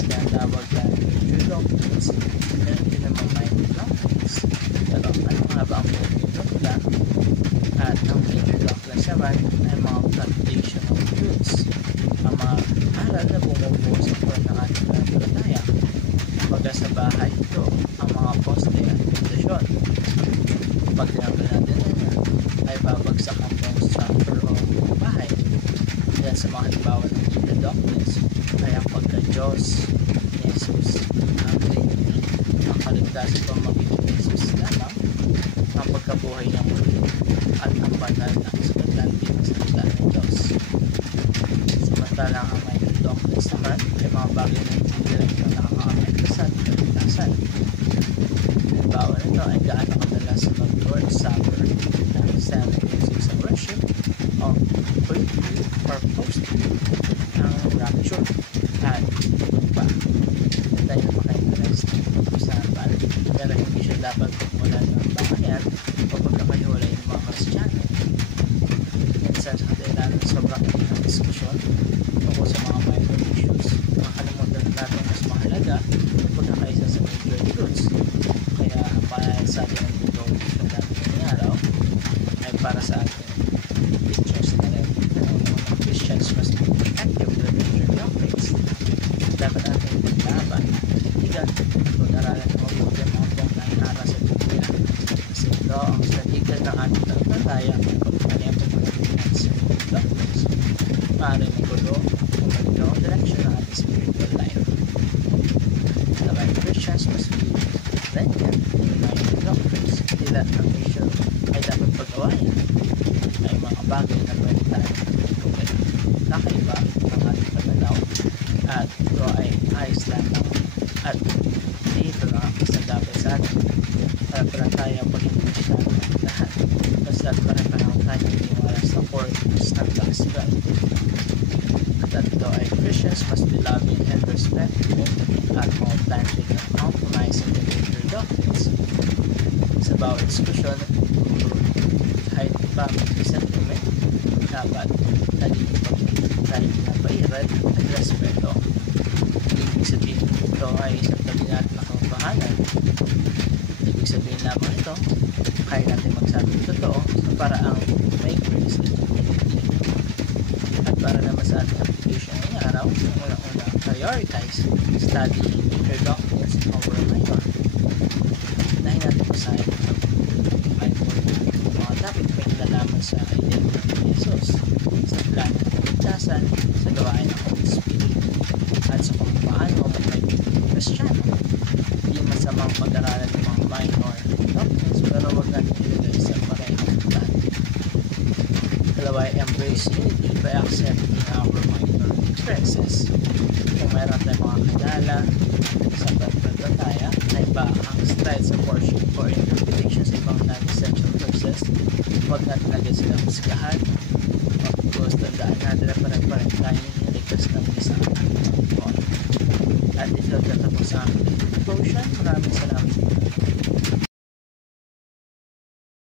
mga tinatawag na major doctrines, meron din naman minor doctrines. Pero ano nga ba ang major doctrine? At ang major doctrines naman ay mga foundational truths, ang mga aral na bumubuo sa core ng ating pananampalataya. Kumbaga sa bahay ito, ang mga poste at pundasyon. Pag tinanggal natin yan, ay babagsak ang buong structure o bahay. Yan sa mga halimbawa ng major doctrines ay ang pagka-Diyos ni Jesus, ang Trinity, ang kaligtasan pang magiging Jesus lamang, ang pagkabuhay ng muli, at ang banal na kasaganti ng salita ng Diyos. Samantalang ang minor doctrines naman ay mga bagay na hindi direktang nakakaapekto sa ating kaligtasan. Halimbawa nito ay gaano kadalas mag-Lord's Supper na selling music sa worship, o pre-trib or post-trib ang rapture, at pa. Tayo na maka-interest ng usapan, pero hindi siya dapat pagmulan ng bangayan o pagkakahiwalay ng mga Kristiyano. Minsan sa katilan ng sobrang ng diskusyon tungkol sa mga minor issues, makalimutan natin mas mahalaga ang pagkakaisa sa major truths. Kaya ang pananasabi ng dito na natin ngayong araw ay para sa atin Christians na rin. Mga Christians must be active with the major doctrines. Dapat natin paglaban, igan, pag-aralan ng mabuti ang mga pangkain aral sa Biblia. Kasi ito ang saligan ng ating pananampalataya at kanyang pagpapalitan sa major doctrines. Maaaring magulo o mag-draw direction ng ating spiritual life. The right Christians must be rented in the minor doctrines. Hindi lahat ng issue ay dapat pag-awayan. May mga bagay na pwede tayo pagtutukin. Nakaiba ang ating pagalaw at ito ay ayos lamang at dito na kasagabay sa atin para tayo pag-imbitahan ng lahat basta para tayo iniwala sa core ng gospel. At ito ay Christians must be loving and respectful at all times with no compromise in the major doctrines. Sa bawat diskusyon, kahit pa may sentiment, dapat naging tayo pinapairan at respeto. Ibig sabihin ito ay isang tabi natin na kapahanan. Ibig sabihin lamang ito, kaya natin magsabi ng totoo sa paraang may grace and humility. At para naman sa ating application ngayong araw, unang-una, prioritize studying major doctrines over minor. Unahin natin basahin ito. Mga topic may kinalaman sa identity ng Jesus, sa plan ng kaligtasan, sa gawain ng Holy Spirit, at sa kung paano may Kristiyano. Hindi masamang pag-aralan ng mga minor doctrines, pero huwag natin ilagay sa parehong plan. Dalawa ay embrace unity by accepting our minor differences. Kung mayroon tayong mga kilala sa pananampalataya na iba ang style sa worship or interpretation sa ibang non-essential verses, huwag natin agad silang musikahan. Tapos tandaan natin na parang tayong niligtas ng isang ating Panginoon. At ito tatapos ang devotion. Maraming salamat.